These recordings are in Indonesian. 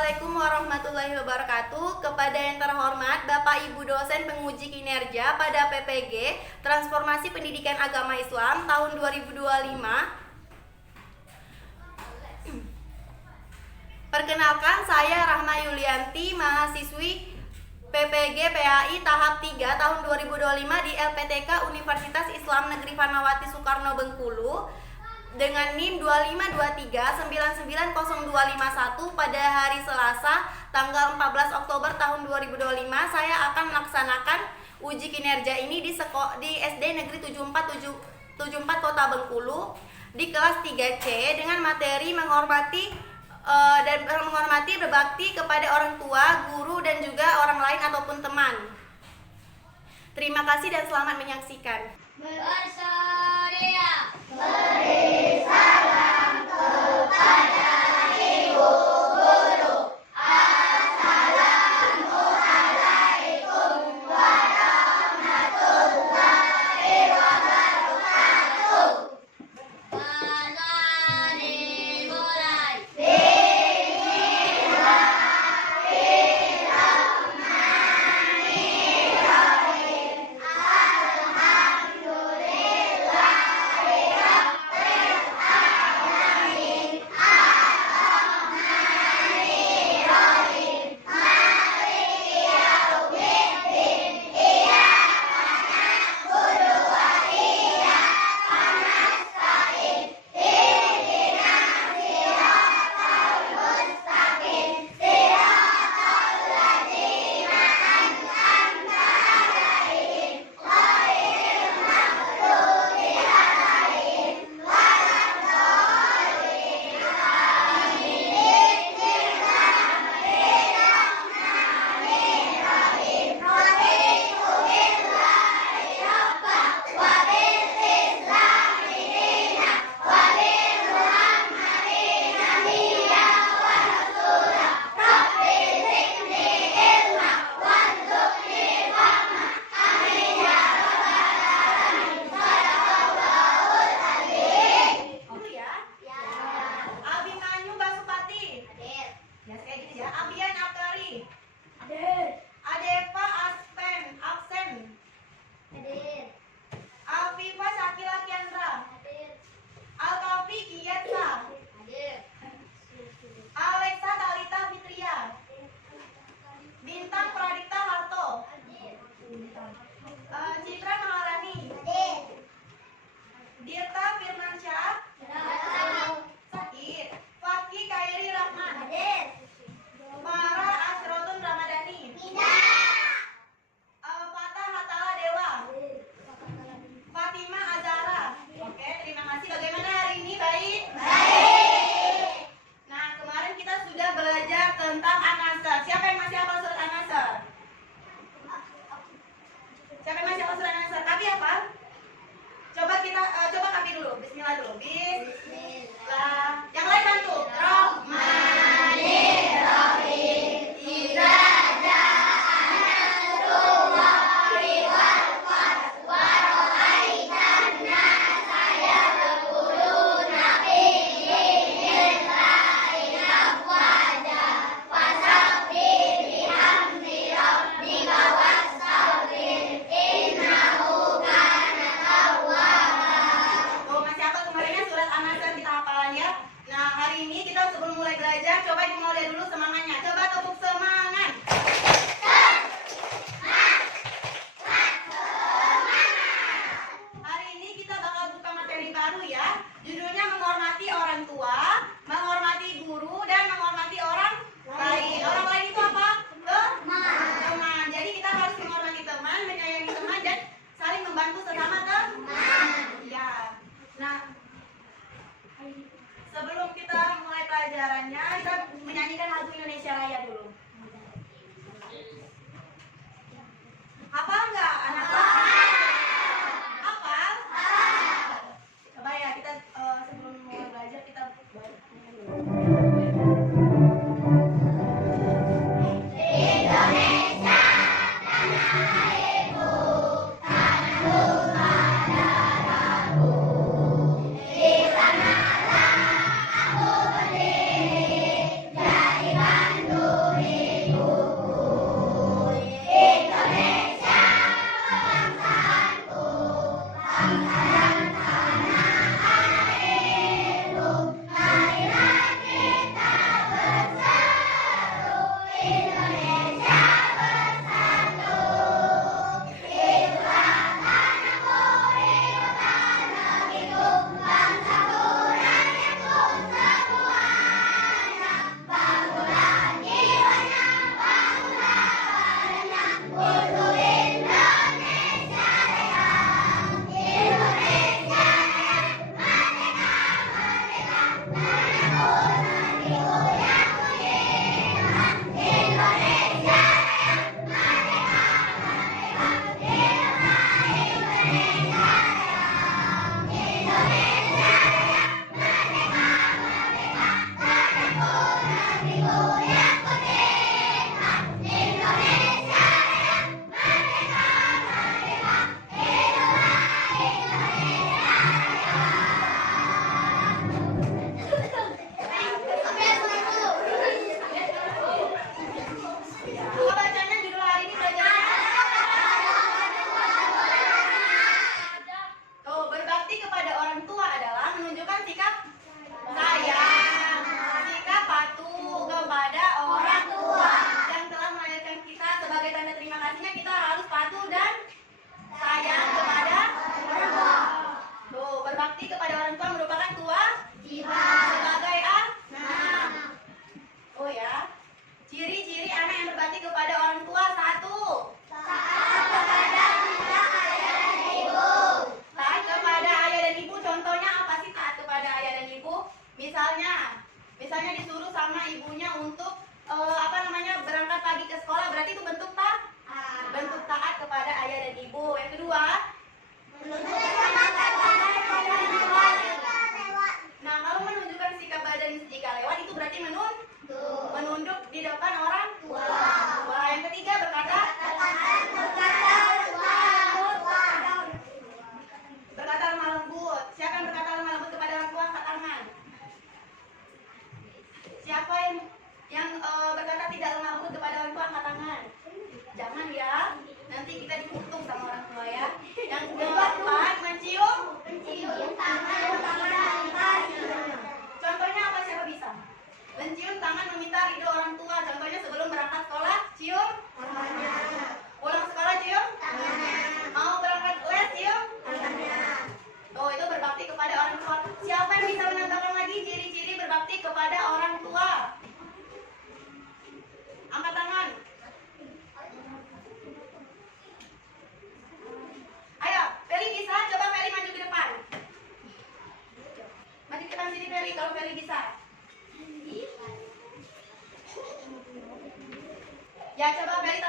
Assalamualaikum warahmatullahi wabarakatuh. Kepada yang terhormat Bapak Ibu dosen penguji kinerja pada PPG Transformasi Pendidikan Agama Islam tahun 2025. Perkenalkan, saya Rahma Yulianti, mahasiswi PPG PAI tahap 3 tahun 2025 di LPTK Universitas Islam Negeri Fatmawati Soekarno Bengkulu dengan NIM 252399051. Pada hari Selasa tanggal 14 Oktober tahun 2025 saya akan melaksanakan uji kinerja ini di SD Negeri 74 Kota Bengkulu di kelas 3C dengan materi menghormati berbakti kepada orang tua, guru, dan juga orang lain ataupun teman. Terima kasih dan selamat menyaksikan. Bersoria, beri salam kepada ibu guru. Assalamualaikum warahmatullahi wabarakatuh. Mari mulai. Bismillahirrahmanirrahim. Alhamdulillahirabbil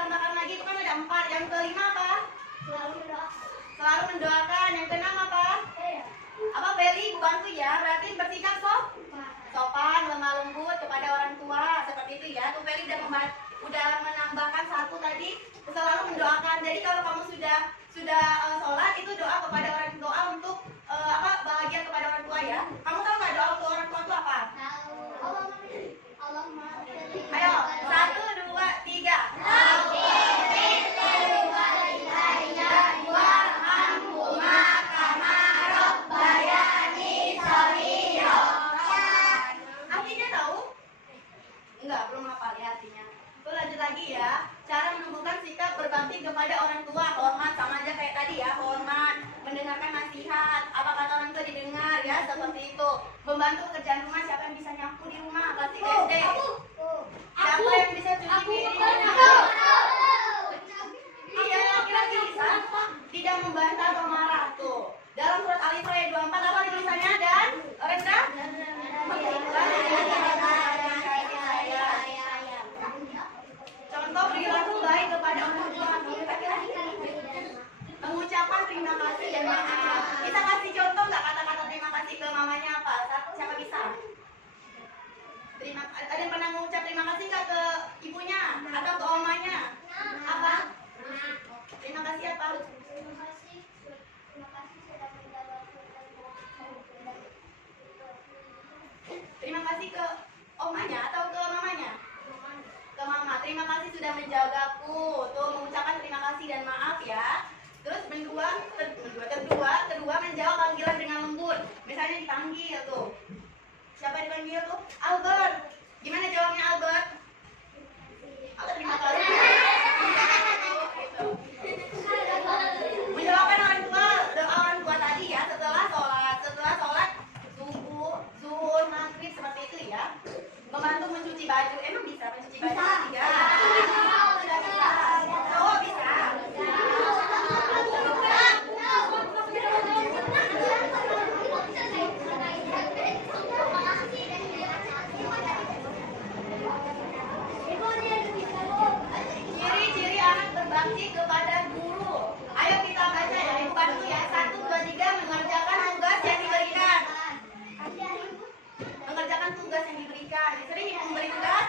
tambahkan lagi, itu kan ada 4. Yang kelima apa? Selalu berdoa. Selalu mendoakan. Yang keenam apa? Apa Feli? Bantu ya. Berarti bersikap sopan, lemah lembut kepada orang tua. Seperti itu ya. Tuh Feli udah menambahkan 1 tadi. Selalu mendoakan. Jadi kalau kamu sudah sholat itu doa kepada orang tua untuk bahagia kepada orang tua ya. Kamu tahu nggak doa untuk orang tua itu apa? Ayo, 1, 2, 3. Artinya tahu? Enggak, belum hafal ya artinya. Tuh lanjut lagi ya. Cara menumbuhkan sikap berbakti kepada orang tua, hormat sama aja kayak tadi ya, hormat, mendengarkan nasihat, apa kata orang tua didengar ya, seperti itu. Membantu pekerjaan rumah, siapa yang bisa nyapu di rumah? Pasti SD. Siapa yang bisa cuci piring? Iya, kira-kira bisa. Tidak membantah atau marah tuh. Dalam surat Al-Isra ayat 24 apa tulisannya dan rendah? Contoh perilaku baik kepada orang tua. Mengucapkan terima kasih dan maaf. Kita kasih contoh nggak kata-kata terima kasih ke mamanya apa? Siapa bisa? Ada yang pernah mengucap terima kasih nggak ke ibunya atau ke omanya? Apa? Terima kasih apa? Terima kasih ke omanya atau ke mamanya? Ke mama. Terima kasih sudah menjagaku. Tuh mengucapkan terima kasih dan maaf ya. Terus kedua menjawab panggilan dengan lembut. Misalnya dipanggil tuh. Siapa dipanggil tuh? Albert. Gimana jawabnya Albert? Albert terima kasih. Gitu. Mendoakan doa orang tua tadi ya setelah sholat subuh, zuhur, maghrib seperti itu ya. Membantu mencuci baju. Emang bisa mencuci baju? Tidak. Sudah bisa. Oh bisa. Ciri-ciri anak berbakti kepada guru. Ayo kita baca ya, Ibu bantu ya. 1, 2, 3 mengerjakan tugas yang diberikan. Mengerjakan tugas yang diberikan. Sering Ibu memberi tugas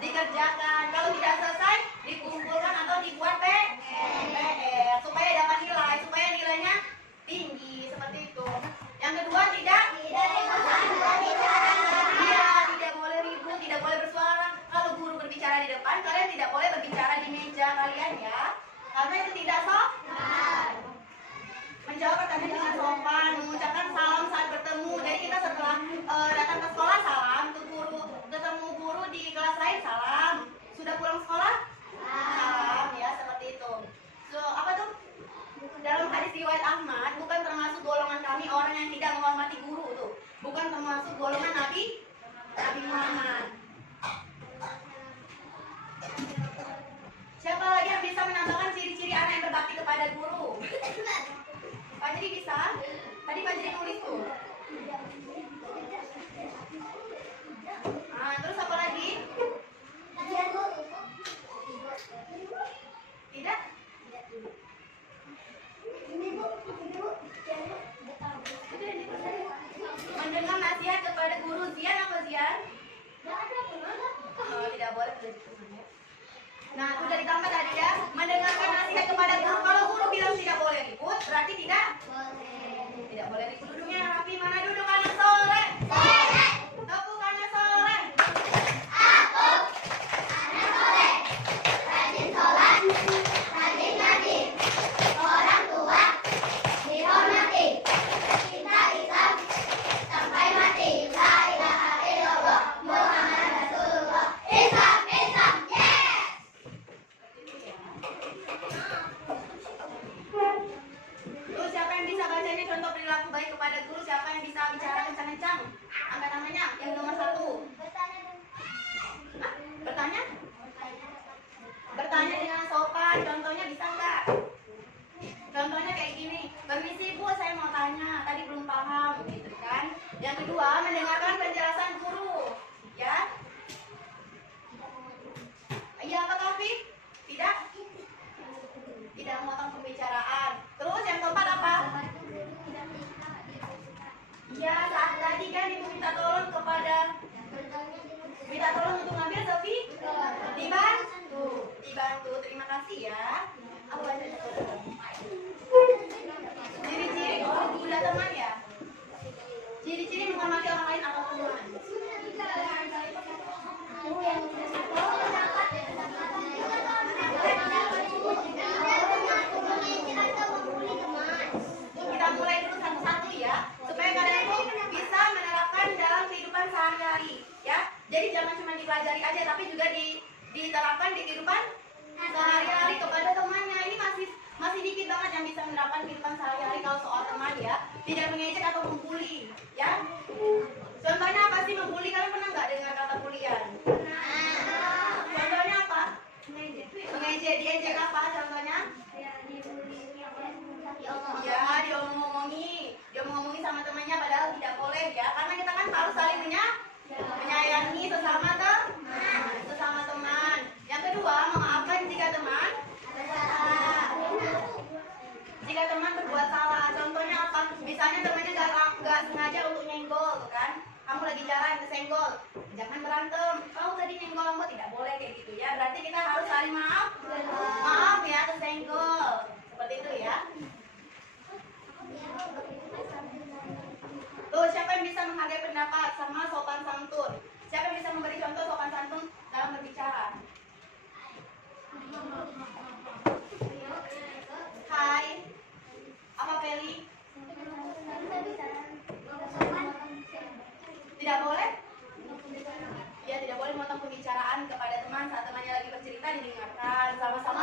dikerjakan. Kalau tidak selesai dikumpulkan atau dibuat PR supaya dapat nilai, supaya nilainya tinggi seperti itu. Yang kedua tidak boleh ribut, tidak boleh bersuara. Kalau guru berbicara di depan, kalian tidak boleh berbicara di meja kalian ya, karena itu tidak sopan. Menjawab pertanyaan dengan sopan, mengucapkan salam saat bertemu. Jadi kita setelah datang ke sekolah salam, ketemu guru di kelas lain salam, sudah pulang sekolah salam ya, seperti itu. So apa tuh? Dalam hadis riwayat Ahmad, bukan termasuk golongan kami orang yang tidak menghormati guru tuh, bukan termasuk golongan Nabi Muhammad. Siapa lagi yang bisa menambahkan ciri-ciri anak yang berbakti kepada guru? Pak Jadi bisa? Tadi Pak Jadi nulis tuh. Terus apa lagi? Tidak? Mendengar nasihat kepada guru. Zian apa Zian? Tidak boleh belajar. Nah, sudah ditambah tadi ya. Mendengarkan nasihat kepada guru. Kalau guru bilang tidak boleh ribut, berarti tidak boleh ribut. Duduknya rapi. Mana duduk anak soleh? Tepuk anak soleh. Anak soleh, rajin sholat, rajin ngaji, orang tua dihormati, cinta Islam sampai mati. La ilaha illallah Muhammad Rasulullah. Islam, yes. Terus siapa yang bisa bacanya contoh perilaku baik kepada guru? Siapa yang bisa bicara kencang-kencang? Angkat tangannya yang nomor 1. Bertanya? Bertanya dengan sopan. Contohnya bisa nggak? Contohnya kayak gini. Permisi Bu, saya mau tanya. Tadi belum paham, gitu kan? Yang kedua, mendengarkan penjelasan guru. Ya? Iya apa Taufik? terima kasih ya. Ciri-ciri udah teman ya. Ciri-ciri menghormati orang lain apa teman? Kita mulai dulu satu-satu ya, supaya kalian tuh bisa menerapkan dalam kehidupan sehari-hari ya. Jadi jangan cuma dipelajari aja, tapi juga diterapkan di kehidupan sehari-hari kepada temannya. Ini masih dikit banget yang bisa menerapkan kehidupan sehari-hari kalau soal teman ya. Tidak mengejek atau membuli ya. Contohnya apa sih membuli? Kalian pernah nggak dengar kata bulian? Contohnya apa? Mengejek, diejek apa contohnya? Ya, diomong-omongi sama temannya padahal tidak boleh ya. Karena kita kan harus saling menyayangi sesama teman. Yang kedua, memaafkan jika teman berbuat salah. Contohnya apa? Misalnya temannya nggak sengaja untuk nyenggol, tuh kan? Kamu lagi jalan kesenggol, jangan berantem. Kau tadi nyenggol kamu, tidak boleh kayak gitu ya. Berarti kita harus saling maaf ya, kesenggol. Seperti itu ya. Tuh, siapa yang bisa menghargai pendapat sama sopan santun? Siapa yang bisa memberi contoh sopan santun dalam berbicara? Hai, apa Feli? Tidak boleh? Ya, tidak boleh memotong pembicaraan kepada teman saat temannya lagi bercerita, didengarkan sama-sama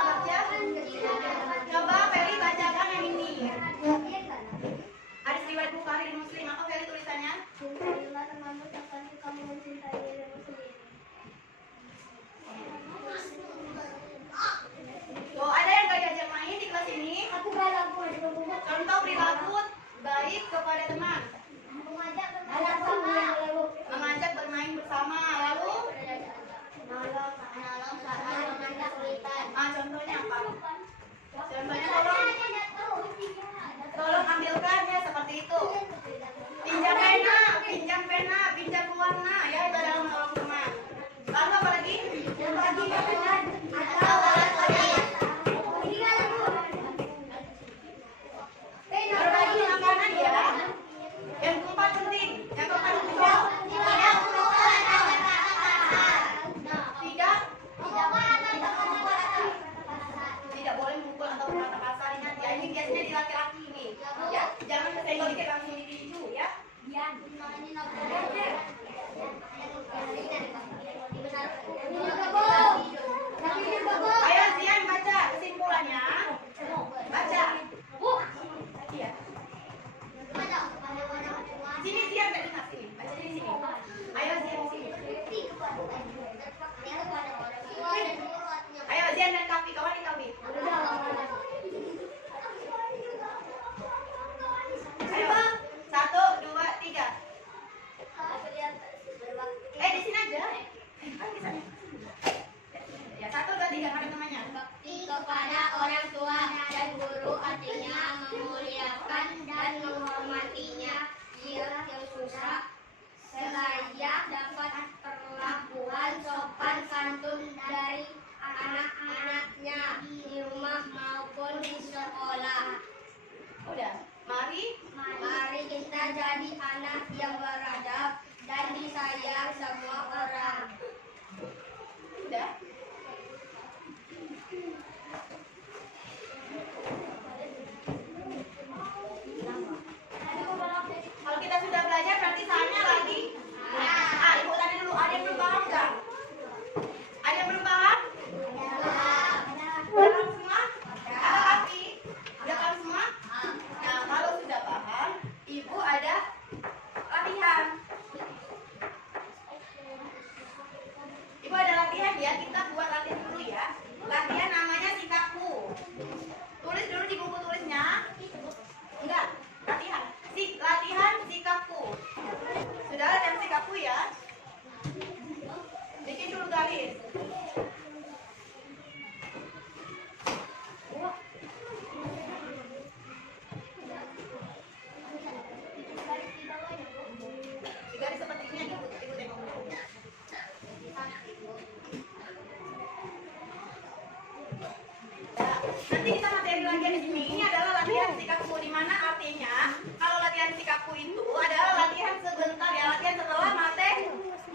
nanti kita materi lagi di sini. Ini adalah latihan sikapku, di mana artinya kalau latihan sikapku itu adalah latihan sebentar ya, latihan setelah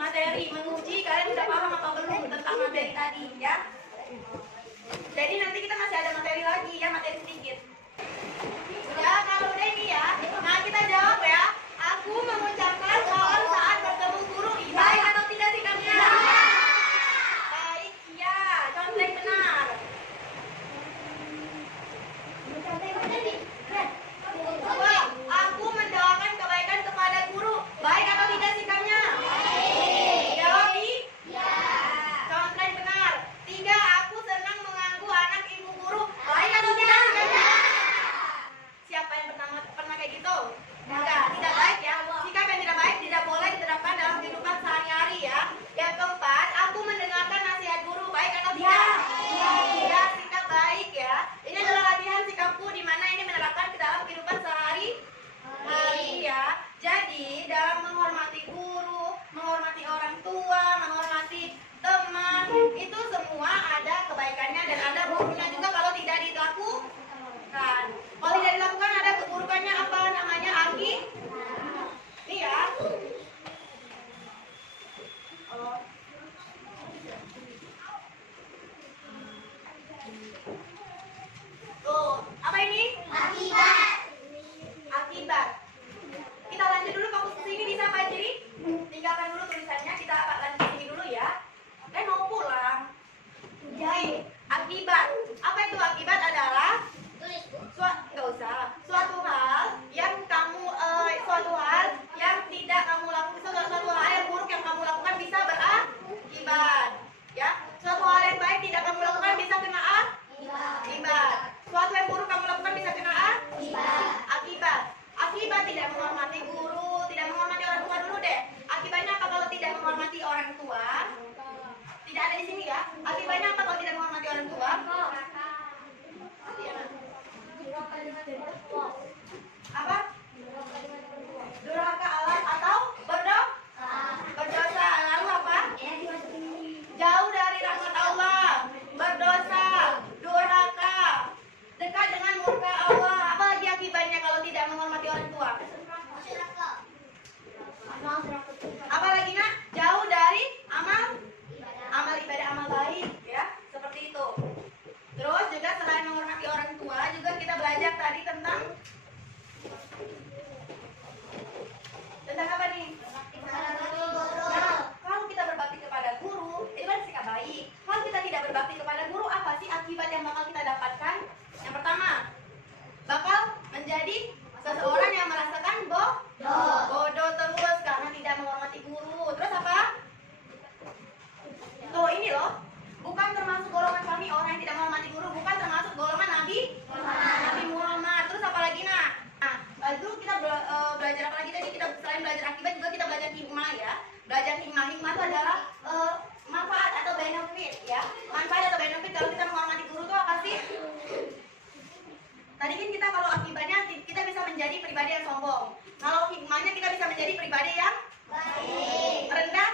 materi menguji kalian sudah paham atau belum tentang materi tadi ya. Jadi nanti kita masih ada materi lagi ya, materi sedikit. Udah, kalau udah ini ya. Nah, kita jawab ya. Aku mengucapkan salam saat bertemu guru. Baik atau tidak sikapnya? Baik, iya. Contoh yang benar. Dua, aku mendoakan kebaikan kepada guru. Baik atau tidak sikapnya? Jawab iya. Contoh yang benar. Tiga, aku senang mengganggu anak ibu guru. Baik atau tidak sikapnya? Siapa yang pernah kayak gitu? Tidak baik ya. Sikap yang tidak baik tidak boleh diterapkan dalam kehidupan sehari-hari ya. Yang keempat, aku mendengarkan nasihat guru. Baik atau tidak? Ya, sikap baik ya. Ini adalah latihan sikapku di mana ini menerapkan ke dalam kehidupan sehari-hari ya. Jadi dalam menghormati guru, menghormati orang tua, menghormati teman, itu semua ada kebaikannya dan ada buruknya juga kalau tidak dilakukan. Kalau tidak dilakukan ada keburukannya, apa namanya? Ini ya. Tuh, apa ini? Akibat. Kita lanjut dulu fokus ke sini, bisa Pak Jiri? Tinggalkan dulu tulisannya, kita lanjut ke sini dulu ya. Mau pulang. Jadi, akibat. Apa itu akibat? Adalah nggak usah. Suatu hal yang tidak kamu lakukan, suatu hal yang buruk yang kamu lakukan bisa berakibat. Ya, suatu hal yang baik tidak kamu lakukan bisa kena akibat. Suatu yang buruk kamu lakukan bisa kena akibat. Akibat tidak menghormati guru, tidak menghormati orang tua dulu deh. Akibatnya apa kalau tidak menghormati orang tua? Tidak ada di sini ya. Akibatnya apa kalau tidak menghormati orang tua? Apa? Durhaka Allah atau berdosa. Lalu apa? Jauh dari rahmat Allah, berdosa, durhaka, dekat dengan murka Allah. Apa lagi akibatnya kalau tidak menghormati orang tua? Apa lagi nak? Jauh dari amal ibadah, amal baik ya, seperti itu. Terus juga selain menghormati orang tua, juga kita belajar tadi tentang apa nih? Nah, kalau kita berbakti kepada guru, itu kan sikap baik. Kalau kita tidak berbakti kepada guru, apa sih akibat yang bakal kita dapatkan? Yang pertama, bakal menjadi seseorang yang merasakan bodoh terus karena tidak menghormati guru. Terus apa? Tuh ini loh, bukan termasuk golongan kami orang yang tidak menghormati guru, bukan termasuk golongan Nabi Muhammad. Terus apa lagi nak? Nah, lalu kita belajar apa lagi tadi? Kita selain belajar akibat juga kita belajar hikmah ya. Belajar hikmah itu adalah manfaat atau benefit ya. Manfaat atau benefit kalau kita menghormati guru itu apa sih? Tadi kan kita kalau akibatnya kita bisa menjadi pribadi yang sombong. Kalau hikmahnya kita bisa menjadi pribadi yang rendah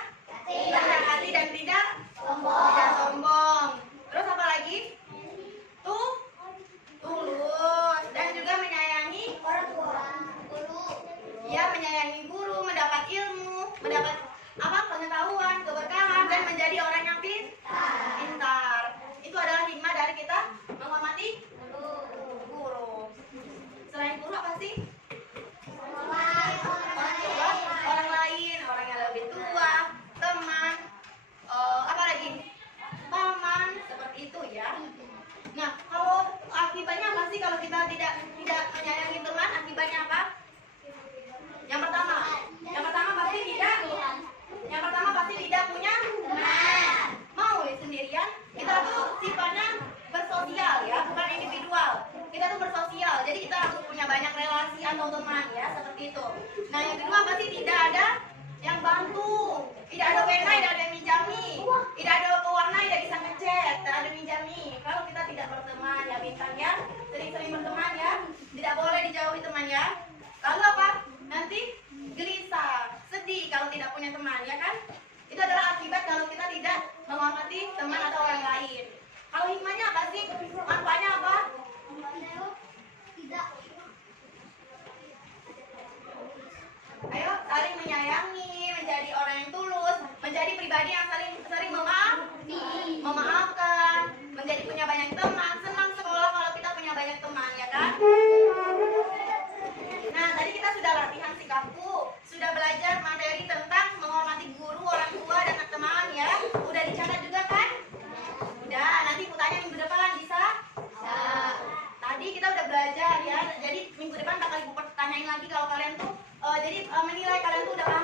hati dan tidak sombong. Terus apa lagi? Tulus dan juga menyayangi orang tua. Ya, menyayangi guru, mendapat ilmu, mendapat pengetahuan, keberkahan dan menjadi orang yang pintar. Itu adalah hikmah dari kita menghormati guru. Selain guru apa sih? Orang lain, orang yang lebih tua, teman, apa lagi? Paman, seperti itu ya. Nah, kalau akibatnya apa sih kalau kita tidak menyayangi teman? Akibatnya apa? Yang pertama pasti tidak punya teman. Mau sendirian? Kita tuh sifatnya bersosial ya, bukan individual. Kita tuh bersosial, jadi kita harus punya banyak relasi atau teman ya, seperti itu. Nah, yang kedua pasti tidak ada yang bantu, tidak ada pena, tidak ada yang minjami, tidak ada pewarna, tidak bisa ngecat, tidak ada minjami. Kalau kita tidak berteman ya bintang ya, sering-sering berteman ya, tidak boleh dijauhi teman ya. Lalu apa? Nanti gelisah, sedih kalau tidak punya teman ya kan? Itu adalah akibat kalau kita tidak menghormati teman atau orang lain. Kalau hikmahnya apa sih? Manfaatnya apa? jadi menilai kalian tuh udah